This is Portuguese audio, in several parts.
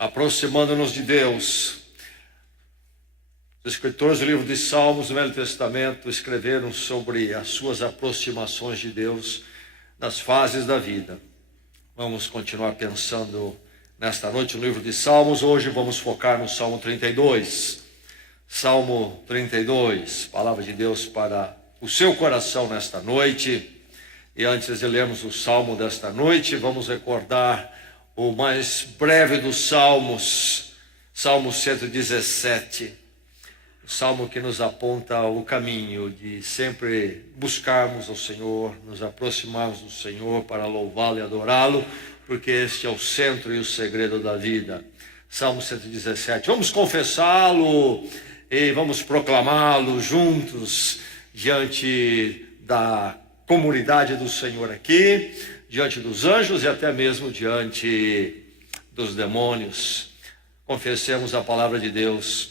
aproximando-nos de Deus. Os escritores do livro de Salmos do Velho Testamento escreveram sobre as suas aproximações de Deus nas fases da vida. Vamos continuar pensando nesta noite no livro de Salmos. Hoje vamos focar no Salmo 32. Salmo 32, palavra de Deus para o seu coração nesta noite. E antes de lermos o Salmo desta noite, vamos recordar o mais breve dos Salmos, Salmo 117. O Salmo que nos aponta o caminho de sempre buscarmos o Senhor, nos aproximarmos do Senhor para louvá-lo e adorá-lo, porque este é o centro e o segredo da vida. Salmo 117. Vamos confessá-lo e vamos proclamá-lo juntos diante da comunidade do Senhor aqui, diante dos anjos e até mesmo diante dos demônios. Confessemos a palavra de Deus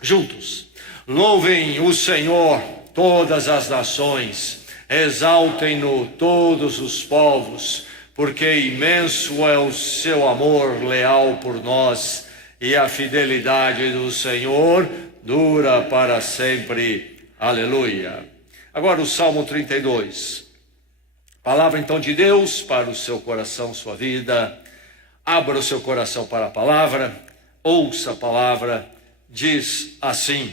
juntos. Louvem o Senhor todas as nações, exaltem-no todos os povos, porque imenso é o seu amor leal por nós, e a fidelidade do Senhor dura para sempre. Aleluia. Agora o Salmo 32. Palavra então de Deus para o seu coração, sua vida. Abra o seu coração para a palavra, ouça a palavra. Diz assim: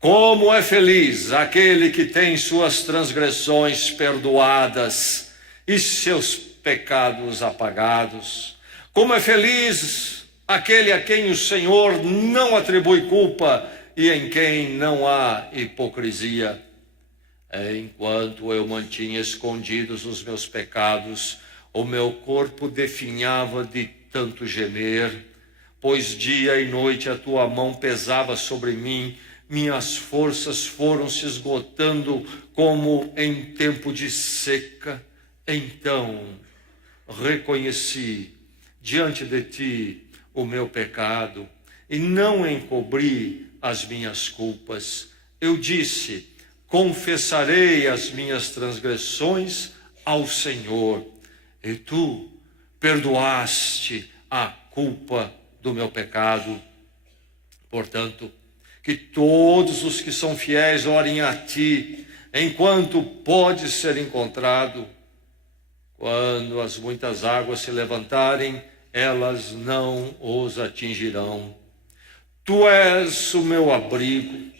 como é feliz aquele que tem suas transgressões perdoadas e seus pecados apagados. Como é feliz aquele a quem o Senhor não atribui culpa e em quem não há hipocrisia. Enquanto eu mantinha escondidos os meus pecados, o meu corpo definhava de tanto gemer, pois dia e noite a tua mão pesava sobre mim, minhas forças foram se esgotando como em tempo de seca. Então reconheci diante de ti o meu pecado e não encobri as minhas culpas. Eu disse: confessarei as minhas transgressões ao Senhor, e tu perdoaste a culpa do meu pecado. Portanto, que todos os que são fiéis orem a ti, enquanto pode ser encontrado. Quando as muitas águas se levantarem, elas não os atingirão. Tu és o meu abrigo,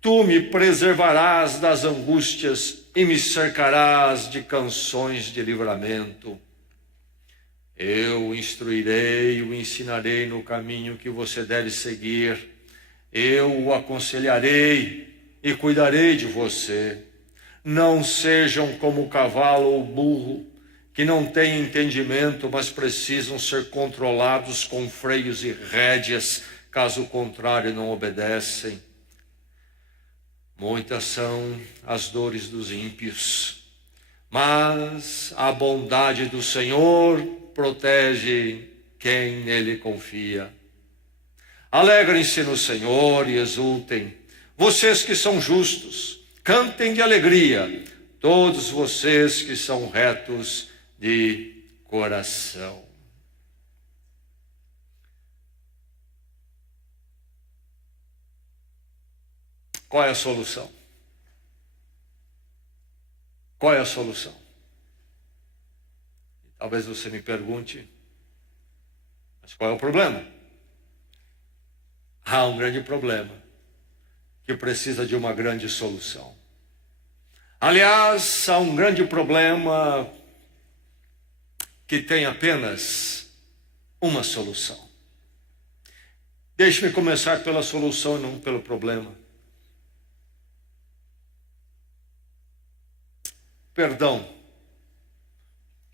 tu me preservarás das angústias e me cercarás de canções de livramento. Eu o instruirei e o ensinarei no caminho que você deve seguir. Eu o aconselharei e cuidarei de você. Não sejam como o cavalo ou o burro, que não têm entendimento, mas precisam ser controlados com freios e rédeas, caso contrário não obedecem. Muitas são as dores dos ímpios, mas a bondade do Senhor protege quem nele confia. Alegrem-se no Senhor e exultem, vocês que são justos, cantem de alegria, todos vocês que são retos de coração. Qual é a solução? Qual é a solução? Talvez você me pergunte, mas qual é o problema? Há um grande problema que precisa de uma grande solução. Aliás, há um grande problema que tem apenas uma solução. Deixe-me começar pela solução e não pelo problema. Perdão.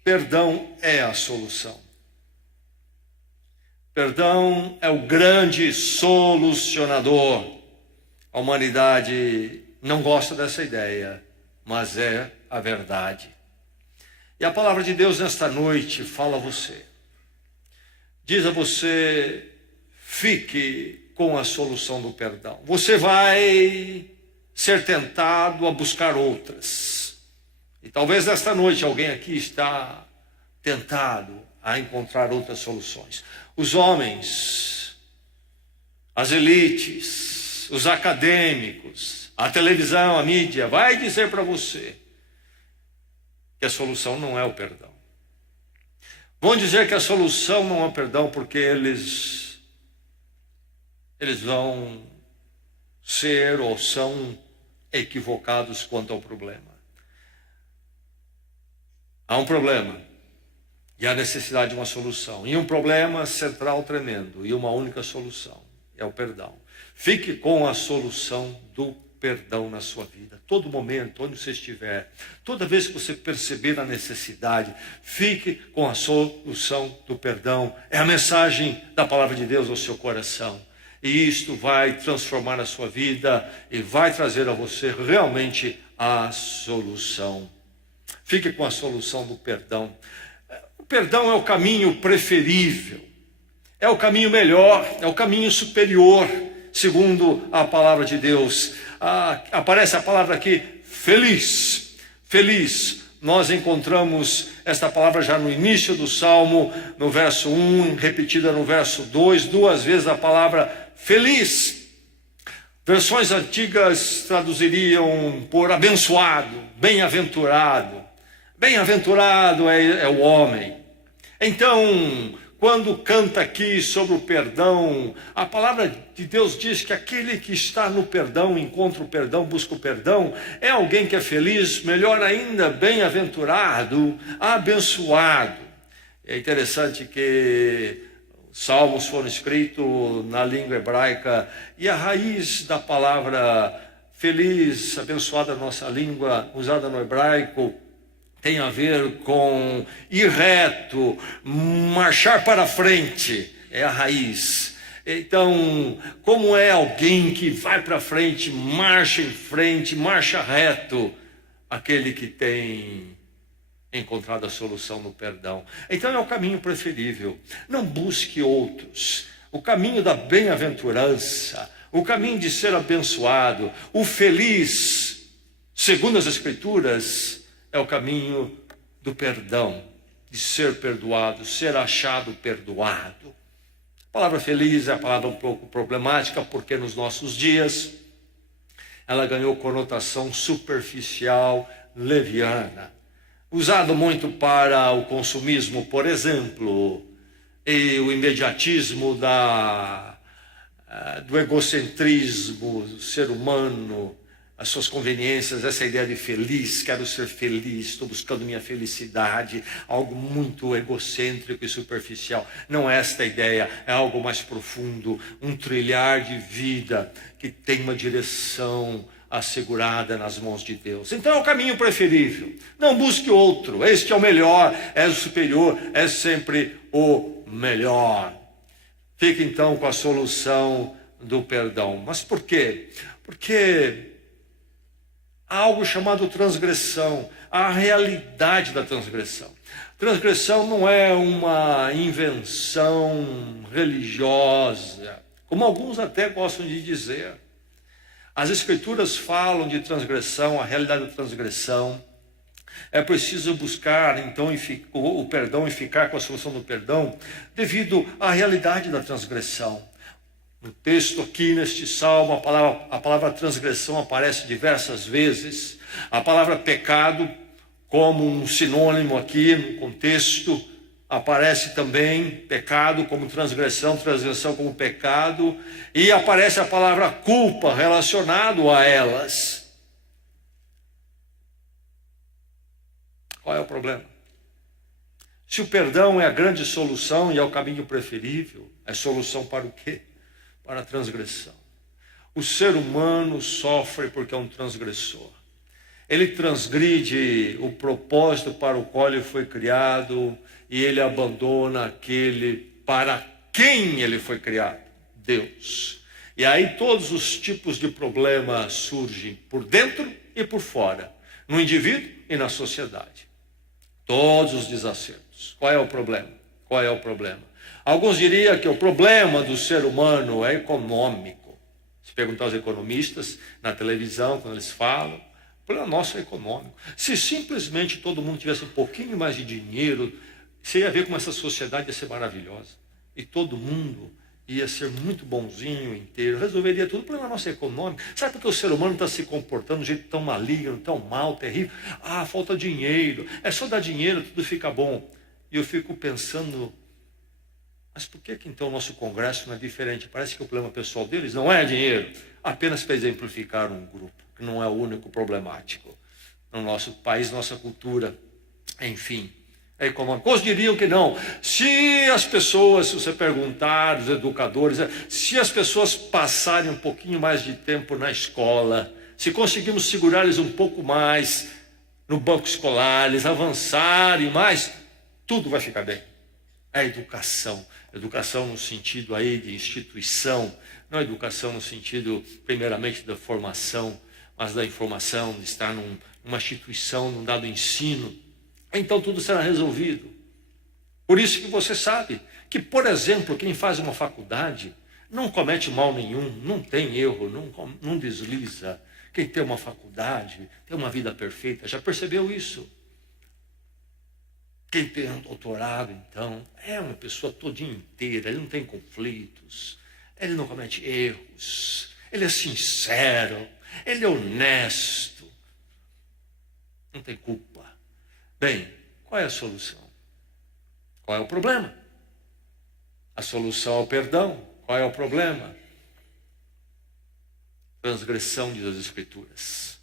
Perdão é a solução. Perdão é o grande solucionador. A humanidade não gosta dessa ideia, mas é a verdade. E a palavra de Deus nesta noite fala a você. Diz a você: fique com a solução do perdão. Você vai ser tentado a buscar outras. E talvez nesta noite alguém aqui está tentado a encontrar outras soluções. Os homens, as elites, os acadêmicos, a televisão, a mídia, vai dizer para você que a solução não é o perdão. Vão dizer que a solução não é o perdão porque eles vão ser ou são equivocados quanto ao problema. Há um problema e há necessidade de uma solução. E um problema central tremendo e uma única solução, é o perdão. Fique com a solução do perdão na sua vida. Todo momento, onde você estiver, toda vez que você perceber a necessidade, fique com a solução do perdão. É a mensagem da palavra de Deus ao seu coração. E isto vai transformar a sua vida e vai trazer a você realmente a solução. Fique com a solução do perdão. O perdão é o caminho preferível, é o caminho melhor, é o caminho superior, segundo a palavra de Deus. Aparece a palavra aqui, feliz. Feliz. Nós encontramos esta palavra já no início do Salmo, no verso 1, repetida no verso 2, duas vezes a palavra feliz. Versões antigas traduziriam por abençoado, bem-aventurado. Bem-aventurado é o homem. Então, quando canta aqui sobre o perdão, a palavra de Deus diz que aquele que está no perdão, encontra o perdão, busca o perdão, é alguém que é feliz, melhor ainda, bem-aventurado, abençoado. É interessante que os salmos foram escritos na língua hebraica e a raiz da palavra feliz, abençoada na nossa língua, usada no hebraico, tem a ver com ir reto, marchar para frente, é a raiz. Então, como é alguém que vai para frente, marcha em frente, marcha reto, aquele que tem encontrado a solução no perdão. Então é o caminho preferível, não busque outros. O caminho da bem-aventurança, o caminho de ser abençoado, o feliz, segundo as Escrituras, é o caminho do perdão, de ser perdoado, ser achado perdoado. A palavra feliz é a palavra um pouco problemática, porque nos nossos dias ela ganhou conotação superficial, leviana. Usado muito para o consumismo, por exemplo, e o imediatismo do egocentrismo do ser humano, as suas conveniências, essa ideia de feliz, quero ser feliz, estou buscando minha felicidade, algo muito egocêntrico e superficial. Não é esta a ideia, é algo mais profundo, um trilhar de vida que tem uma direção assegurada nas mãos de Deus. Então é o caminho preferível, não busque outro, este é o melhor, é o superior, é sempre o melhor. Fique então com a solução do perdão. Mas por quê? Porque há algo chamado transgressão, a realidade da transgressão. Transgressão não é uma invenção religiosa, como alguns até gostam de dizer. As Escrituras falam de transgressão, a realidade da transgressão. É preciso buscar, então, o perdão e ficar com a solução do perdão devido à realidade da transgressão. No texto aqui, neste salmo, a palavra transgressão aparece diversas vezes. A palavra pecado, como um sinônimo aqui no contexto, aparece também pecado como transgressão, transgressão como pecado. E aparece a palavra culpa relacionado a elas. Qual é o problema? Se o perdão é a grande solução e é o caminho preferível, é solução para o quê? Para a transgressão. O ser humano sofre porque é um transgressor. Ele transgride o propósito para o qual ele foi criado e ele abandona aquele para quem ele foi criado, Deus. E aí todos os tipos de problemas surgem por dentro e por fora, no indivíduo e na sociedade. Todos os desacertos. Qual é o problema? Qual é o problema? Alguns diriam que o problema do ser humano é econômico. Se perguntar aos economistas na televisão, quando eles falam, o problema nosso é econômico. Se simplesmente todo mundo tivesse um pouquinho mais de dinheiro, você ia ver como essa sociedade ia ser maravilhosa. e todo mundo ia ser muito bonzinho, inteiro, resolveria tudo. O problema nosso é econômico. Sabe por que o ser humano está se comportando de um jeito tão maligno, tão mal, terrível? Ah, falta dinheiro. É só dar dinheiro, tudo fica bom. E eu fico pensando, mas por que então o nosso Congresso não é diferente? Parece que o problema pessoal deles não é dinheiro, apenas para exemplificar um grupo, que não é o único problemático no nosso país, nossa cultura, enfim. É econômico. Outros diriam que não. Se as pessoas, se você perguntar, os educadores, se as pessoas passarem um pouquinho mais de tempo na escola, se conseguirmos segurar eles um pouco mais no banco escolar, eles avançarem mais, tudo vai ficar bem. É educação. Educação no sentido aí de instituição, não é educação no sentido, primeiramente, da formação, mas da informação, de estar numa instituição, num dado ensino. Então tudo será resolvido. Por isso que você sabe que, por exemplo, quem faz uma faculdade não comete mal nenhum, não tem erro, não desliza. Quem tem uma faculdade tem uma vida perfeita. Já percebeu isso? Quem tem um doutorado, então, é uma pessoa todinha inteira, ele não tem conflitos, ele não comete erros, ele é sincero, ele é honesto, não tem culpa. Bem, qual é a solução? Qual é o problema? A solução é o perdão. Qual é o problema? Transgressão, diz as Escrituras.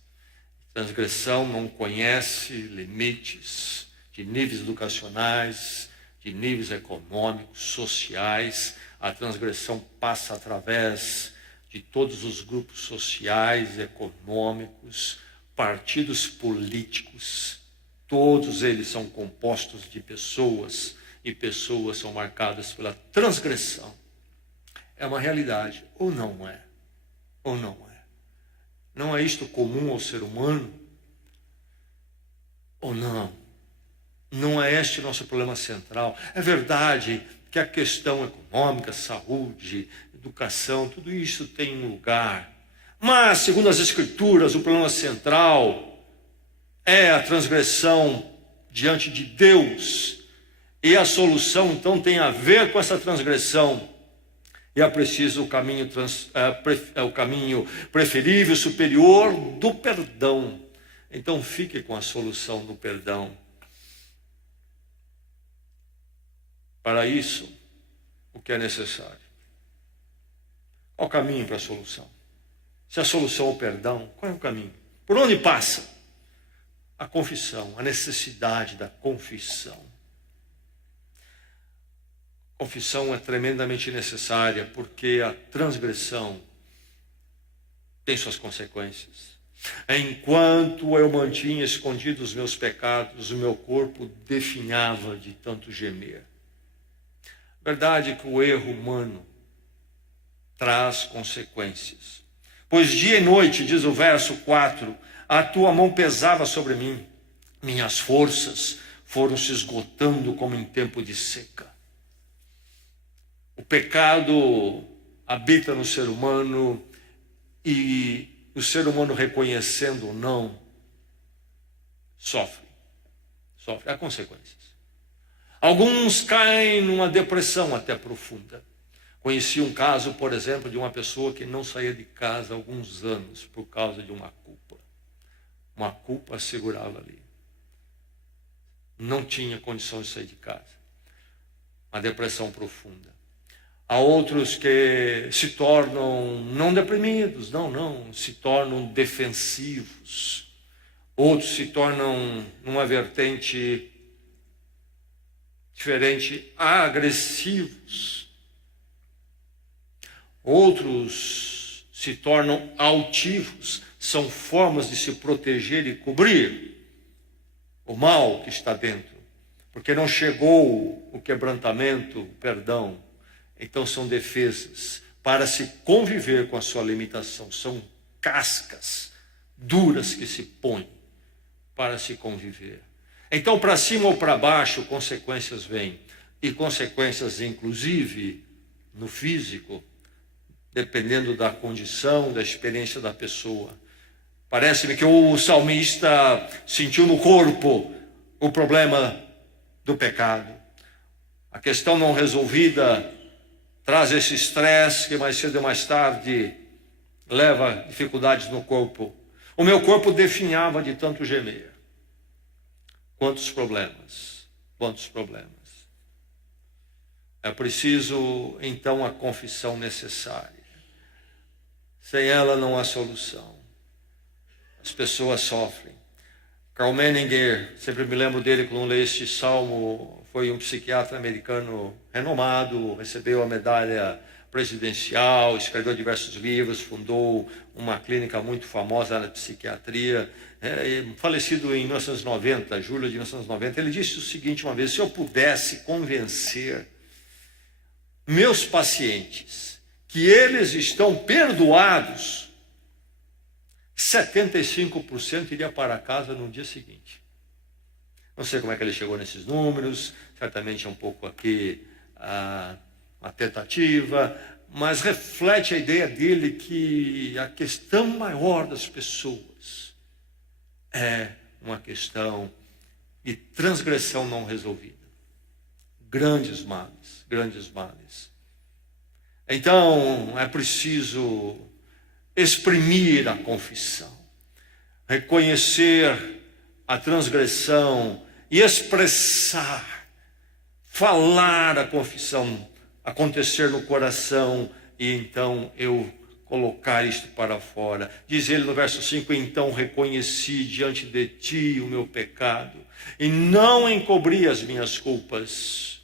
Transgressão não conhece limites de níveis educacionais, de níveis econômicos, sociais. A transgressão passa através de todos os grupos sociais, econômicos, partidos políticos. Todos eles são compostos de pessoas, e pessoas são marcadas pela transgressão. É uma realidade, ou não é? Ou não é? Não é isto comum ao ser humano? Ou não? Não é este o nosso problema central? É verdade que a questão econômica, saúde, educação, tudo isso tem um lugar. Mas, segundo as Escrituras, o problema central é a transgressão diante de Deus. E a solução, então, tem a ver com essa transgressão. E é preciso o caminho preferível, superior do perdão. Então, fique com a solução do perdão. Para isso, o que é necessário? Qual o caminho para a solução? Se a solução é o perdão, qual é o caminho? Por onde passa? A confissão, a necessidade da confissão. Confissão é tremendamente necessária porque a transgressão tem suas consequências. Enquanto eu mantinha escondidos os meus pecados, o meu corpo definhava de tanto gemer. Verdade é que o erro humano traz consequências. Pois dia e noite, diz o verso 4, a tua mão pesava sobre mim, minhas forças foram se esgotando como em tempo de seca. O pecado habita no ser humano e o ser humano, reconhecendo ou não, sofre. Há consequências. Alguns caem numa depressão até profunda. Conheci um caso, por exemplo, de uma pessoa que não saía de casa há alguns anos por causa de uma culpa. Uma culpa a segurava ali. Não tinha condição de sair de casa. Uma depressão profunda. Há outros que se tornam não deprimidos, não, se tornam defensivos. Outros se tornam, numa vertente diferente, agressivos. Outros se tornam altivos. São formas de se proteger e cobrir o mal que está dentro. Porque não chegou o quebrantamento, o perdão. Então são defesas para se conviver com a sua limitação. São cascas duras que se põem para se conviver. Então, para cima ou para baixo, consequências vêm. E consequências, inclusive, no físico, dependendo da condição, da experiência da pessoa. Parece-me que o salmista sentiu no corpo o problema do pecado. A questão não resolvida traz esse estresse que mais cedo ou mais tarde leva dificuldades no corpo. O meu corpo definhava de tanto gemer. Quantos problemas, quantos problemas. É preciso, então, a confissão necessária. Sem ela não há solução. As pessoas sofrem. Karl Menninger, sempre me lembro dele quando leio este salmo, foi um psiquiatra americano renomado, recebeu a medalha presidencial, escreveu diversos livros, fundou uma clínica muito famosa na psiquiatria, falecido em 1990, julho de 1990. Ele disse o seguinte uma vez: se eu pudesse convencer meus pacientes que eles estão perdoados, 75% iria para casa no dia seguinte. Não sei como é que ele chegou nesses números, certamente é um pouco aqui uma tentativa, mas reflete a ideia dele que a questão maior das pessoas é uma questão de transgressão não resolvida. Grandes males, grandes males. Então, é preciso exprimir a confissão, reconhecer a transgressão e expressar, falar a confissão, acontecer no coração e então eu colocar isto para fora. Diz ele no verso 5: então reconheci diante de ti o meu pecado e não encobri as minhas culpas.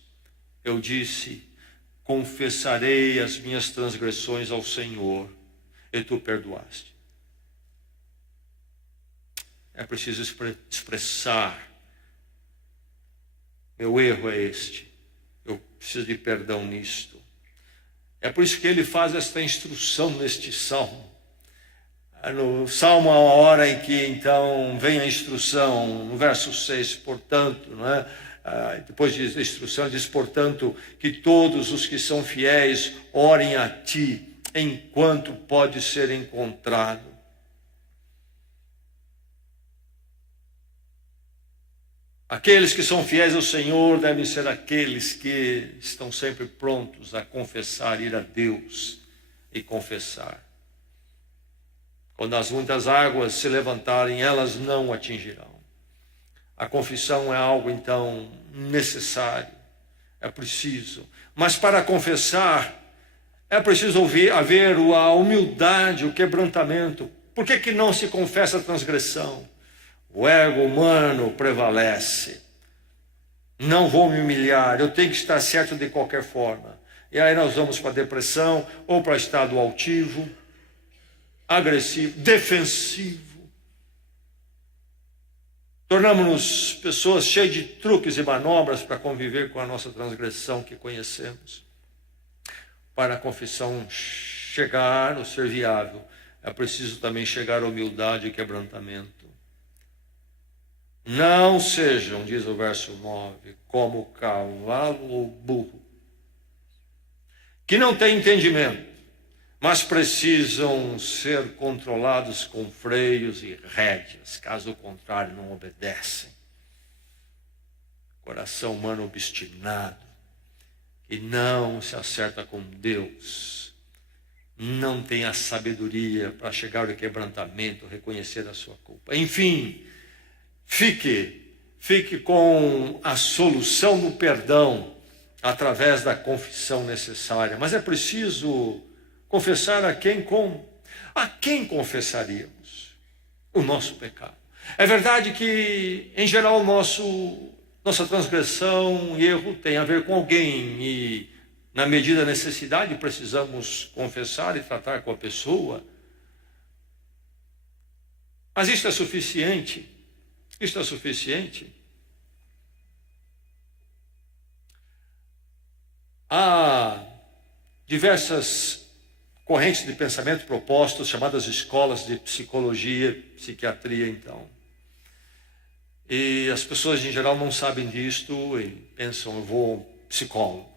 Eu disse: confessarei as minhas transgressões ao Senhor, e tu perdoaste. É preciso expressar: meu erro é este, eu preciso de perdão nisto. É por isso que ele faz esta instrução neste salmo. No salmo há uma hora em que então vem a instrução, no verso 6, portanto, não é? Depois de instrução, diz: portanto, que todos os que são fiéis orem a ti, enquanto pode ser encontrado. Aqueles que são fiéis ao Senhor devem ser aqueles que estão sempre prontos a confessar, ir a Deus e confessar. Quando as muitas águas se levantarem, elas não o atingirão. A confissão é algo, então, necessário, é preciso. Mas para confessar, é preciso haver a humildade, o quebrantamento. Por que não se confessa a transgressão? O ego humano prevalece. Não vou me humilhar, eu tenho que estar certo de qualquer forma. E aí nós vamos para a depressão, ou para estado altivo, agressivo, defensivo. Tornamos-nos pessoas cheias de truques e manobras para conviver com a nossa transgressão que conhecemos. Para a confissão chegar, ou ser viável, é preciso também chegar à humildade e quebrantamento. Não sejam, diz o verso 9, como o cavalo ou burro, que não tem entendimento, mas precisam ser controlados com freios e rédeas, caso contrário não obedecem. Coração humano obstinado, que não se acerta com Deus, não tem a sabedoria para chegar ao quebrantamento, reconhecer a sua culpa. Enfim, fique com a solução do perdão através da confissão necessária. Mas é preciso confessar a quem confessaríamos o nosso pecado. É verdade que, em geral, nossa transgressão e erro tem a ver com alguém e, na medida da necessidade, precisamos confessar e tratar com a pessoa. Mas isto é suficiente? Isto é suficiente? Há diversas correntes de pensamento propostas, chamadas escolas de psicologia, psiquiatria, então. E as pessoas, em geral, não sabem disto e pensam: eu vou ao psicólogo.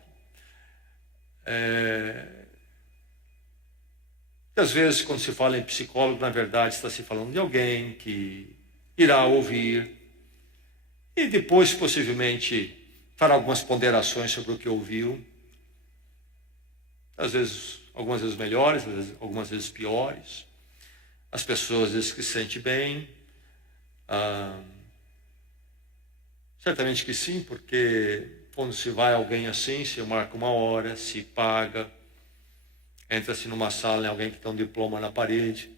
Às vezes, quando se fala em psicólogo, na verdade, está se falando de alguém que irá ouvir e depois, possivelmente, fará algumas ponderações sobre o que ouviu. Às vezes, algumas vezes melhores, algumas vezes piores. As pessoas dizem que se sentem bem. Certamente que sim, porque quando se vai alguém assim, se marca uma hora, se paga, entra-se numa sala em alguém que tem um diploma na parede,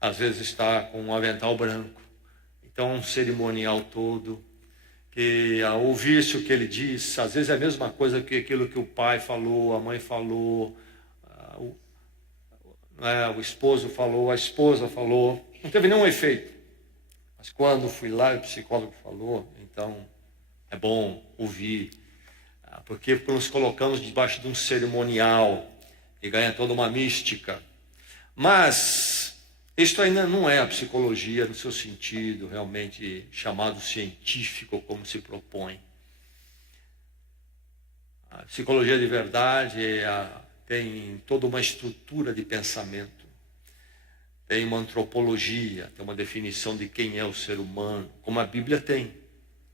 às vezes está com um avental branco. Então, um cerimonial todo, que ao ouvir-se o que ele diz, às vezes é a mesma coisa que aquilo que o pai falou, a mãe falou, o esposo falou, a esposa falou, não teve nenhum efeito. Mas quando fui lá e o psicólogo falou, então é bom ouvir, porque nos colocamos debaixo de um cerimonial e ganha toda uma mística. Mas isto ainda não é a psicologia no seu sentido realmente chamado científico, como se propõe. A psicologia de verdade tem toda uma estrutura de pensamento, tem uma antropologia, tem uma definição de quem é o ser humano, como a Bíblia tem.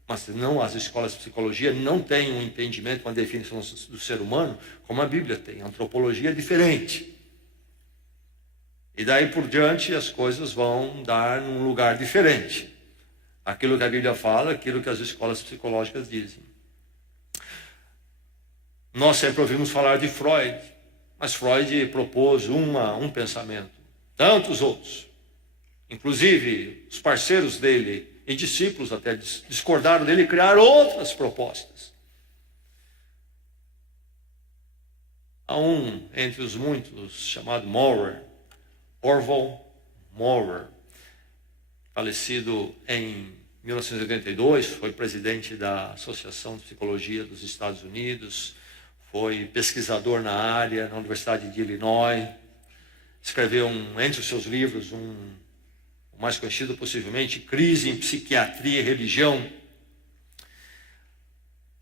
Mas não, as escolas de psicologia não têm um entendimento, uma definição do ser humano, como a Bíblia tem. A antropologia é diferente. E daí por diante as coisas vão dar num lugar diferente. Aquilo que a Bíblia fala, aquilo que as escolas psicológicas dizem. Nós sempre ouvimos falar de Freud, mas Freud propôs um pensamento, tantos outros. Inclusive, os parceiros dele e discípulos até discordaram dele e criaram outras propostas. Há um entre os muitos chamado Orville Maurer, falecido em 1982, foi presidente da Associação de Psicologia dos Estados Unidos, foi pesquisador na área, na Universidade de Illinois, escreveu entre os seus livros, o mais conhecido possivelmente, Crise em Psiquiatria e Religião.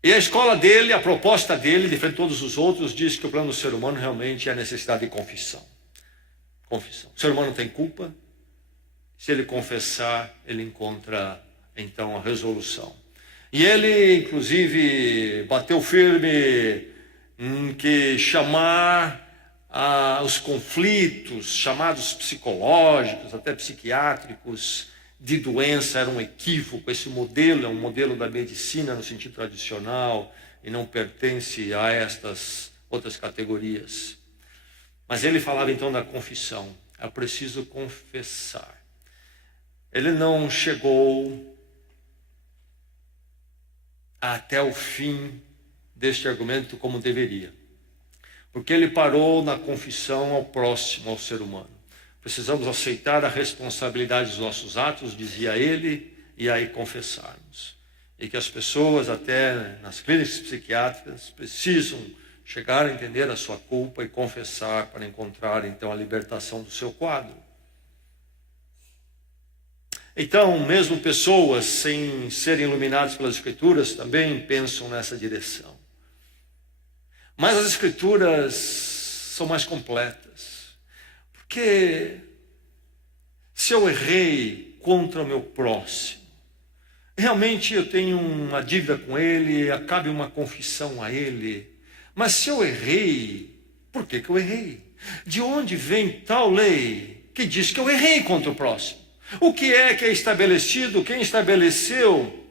E a escola dele, a proposta dele, diferente de todos os outros, diz que o plano do ser humano realmente é a necessidade de confissão. Confissão. O ser humano tem culpa, se ele confessar, ele encontra então a resolução. E ele, inclusive, bateu firme em que chamar os conflitos, chamados psicológicos, até psiquiátricos, de doença era um equívoco. Esse modelo é um modelo da medicina no sentido tradicional e não pertence a estas outras categorias. Mas ele falava então da confissão. É preciso confessar. Ele não chegou até o fim deste argumento como deveria. Porque ele parou na confissão ao próximo, ao ser humano. Precisamos aceitar a responsabilidade dos nossos atos, dizia ele, e aí confessarmos. E que as pessoas, até nas clínicas psiquiátricas, precisam chegar a entender a sua culpa e confessar para encontrar, então, a libertação do seu quadro. Então, mesmo pessoas sem serem iluminadas pelas Escrituras também pensam nessa direção. Mas as Escrituras são mais completas. Porque se eu errei contra o meu próximo, realmente eu tenho uma dívida com ele, acabe uma confissão a ele. Mas se eu errei, por que eu errei? De onde vem tal lei que diz que eu errei contra o próximo? O que é estabelecido? Quem estabeleceu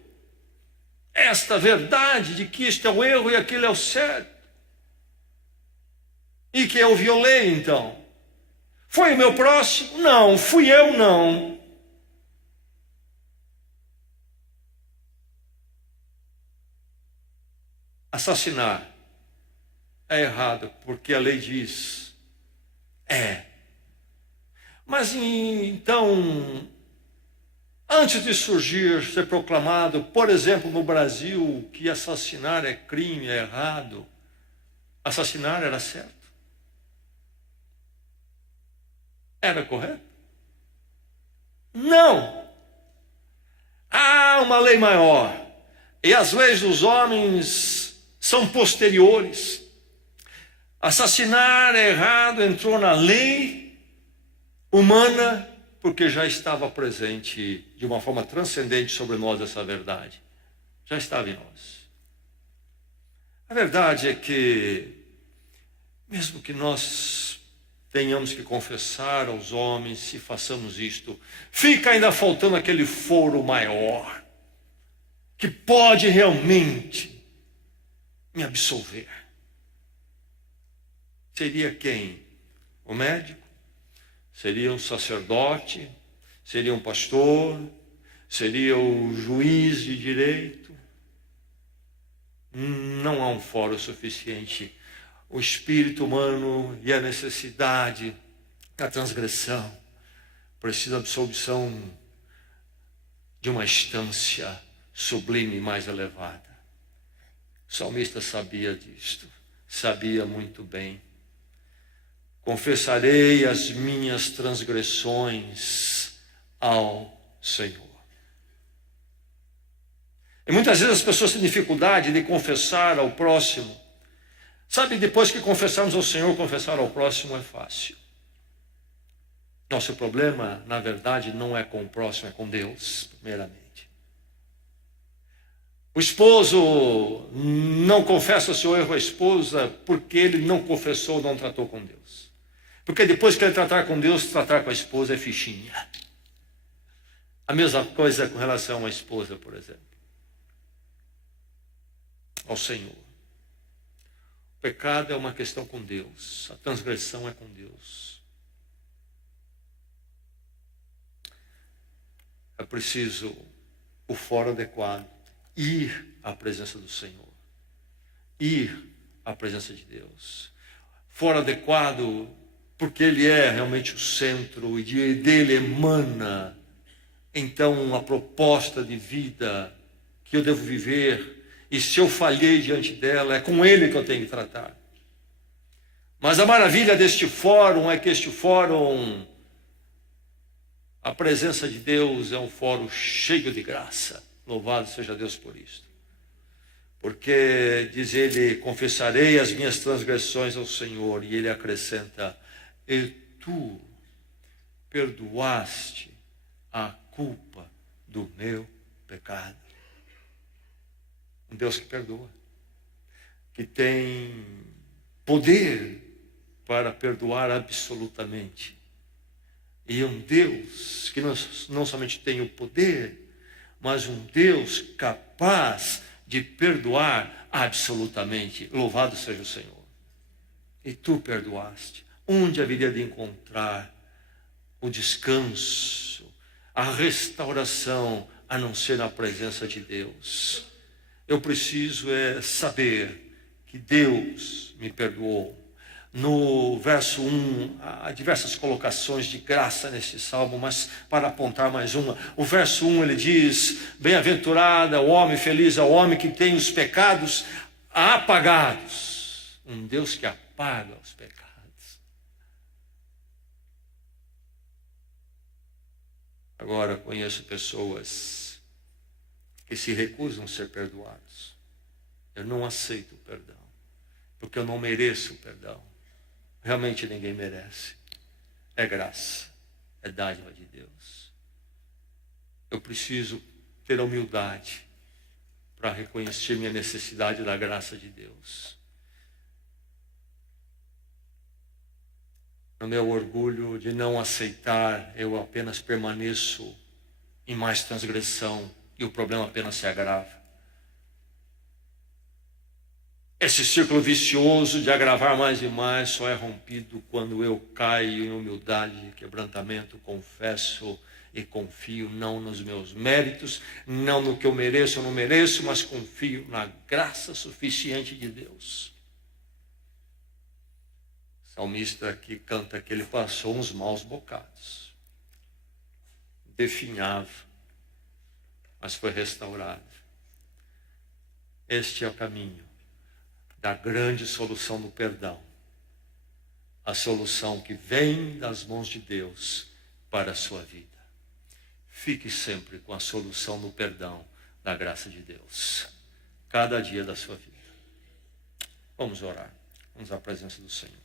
esta verdade de que isto é o erro e aquilo é o certo? E que eu violei, então? Foi o meu próximo? Não. Fui eu? Não. Assassinar é errado, porque a lei diz é. Mas então, antes de surgir, ser proclamado, por exemplo, no Brasil, que assassinar é crime, é errado, assassinar era certo? Era correto? Não. Há uma lei maior. E as leis dos homens são posteriores. Assassinar é errado, entrou na lei humana, porque já estava presente de uma forma transcendente sobre nós essa verdade. Já estava em nós. A verdade é que, mesmo que nós tenhamos que confessar aos homens, se façamos isto, fica ainda faltando aquele foro maior, que pode realmente me absolver. Seria quem? O médico? Seria um sacerdote? Seria um pastor? Seria o juiz de direito? Não há um foro suficiente. O espírito humano e a necessidade da transgressão precisa de absolvição de uma instância sublime mais elevada. O salmista sabia disto, sabia muito bem. Confessarei as minhas transgressões ao Senhor. E muitas vezes as pessoas têm dificuldade de confessar ao próximo. Sabe, depois que confessarmos ao Senhor, confessar ao próximo é fácil. Nosso problema, na verdade, não é com o próximo, é com Deus, primeiramente. O esposo não confessa o seu erro à esposa porque ele não confessou, não tratou com Deus. Porque depois que ele tratar com Deus, tratar com a esposa é fichinha. A mesma coisa com relação à esposa, por exemplo. Ao Senhor. O pecado é uma questão com Deus. A transgressão é com Deus. É preciso o foro adequado. Ir à presença do Senhor. Ir à presença de Deus. Foro adequado porque Ele é realmente o centro e dele emana, então, a proposta de vida que eu devo viver. E se eu falhei diante dela, é com Ele que eu tenho que tratar. Mas a maravilha deste fórum é que este fórum, a presença de Deus é um fórum cheio de graça. Louvado seja Deus por isto. Porque, diz ele, confessarei as minhas transgressões ao Senhor. E ele acrescenta, e tu perdoaste a culpa do meu pecado. Um Deus que perdoa, que tem poder para perdoar absolutamente. E um Deus que não somente tem o poder, mas um Deus capaz de perdoar absolutamente. Louvado seja o Senhor. E tu perdoaste. Onde haveria de encontrar o descanso, a restauração, a não ser na presença de Deus? Eu preciso saber que Deus me perdoou. No verso 1, há diversas colocações de graça nesse salmo, mas para apontar mais uma. O verso 1 ele diz, bem-aventurada o homem, feliz é o homem que tem os pecados apagados. Um Deus que apaga os pecados. Agora conheço pessoas que se recusam a ser perdoados. Eu não aceito o perdão, porque eu não mereço o perdão. Realmente ninguém merece. É graça, é dádiva de Deus. Eu preciso ter a humildade para reconhecer minha necessidade da graça de Deus. No meu orgulho de não aceitar, eu apenas permaneço em mais transgressão. E o problema apenas se agrava. Esse círculo vicioso de agravar mais e mais só é rompido quando eu caio em humildade, quebrantamento, confesso e confio não nos meus méritos, não no que eu mereço ou não mereço, mas confio na graça suficiente de Deus. O salmista aqui canta que ele passou uns maus bocados, definhava, mas foi restaurado. Este é o caminho da grande solução do perdão. A solução que vem das mãos de Deus para a sua vida. Fique sempre com a solução do perdão da graça de Deus. Cada dia da sua vida. Vamos orar. Vamos à presença do Senhor.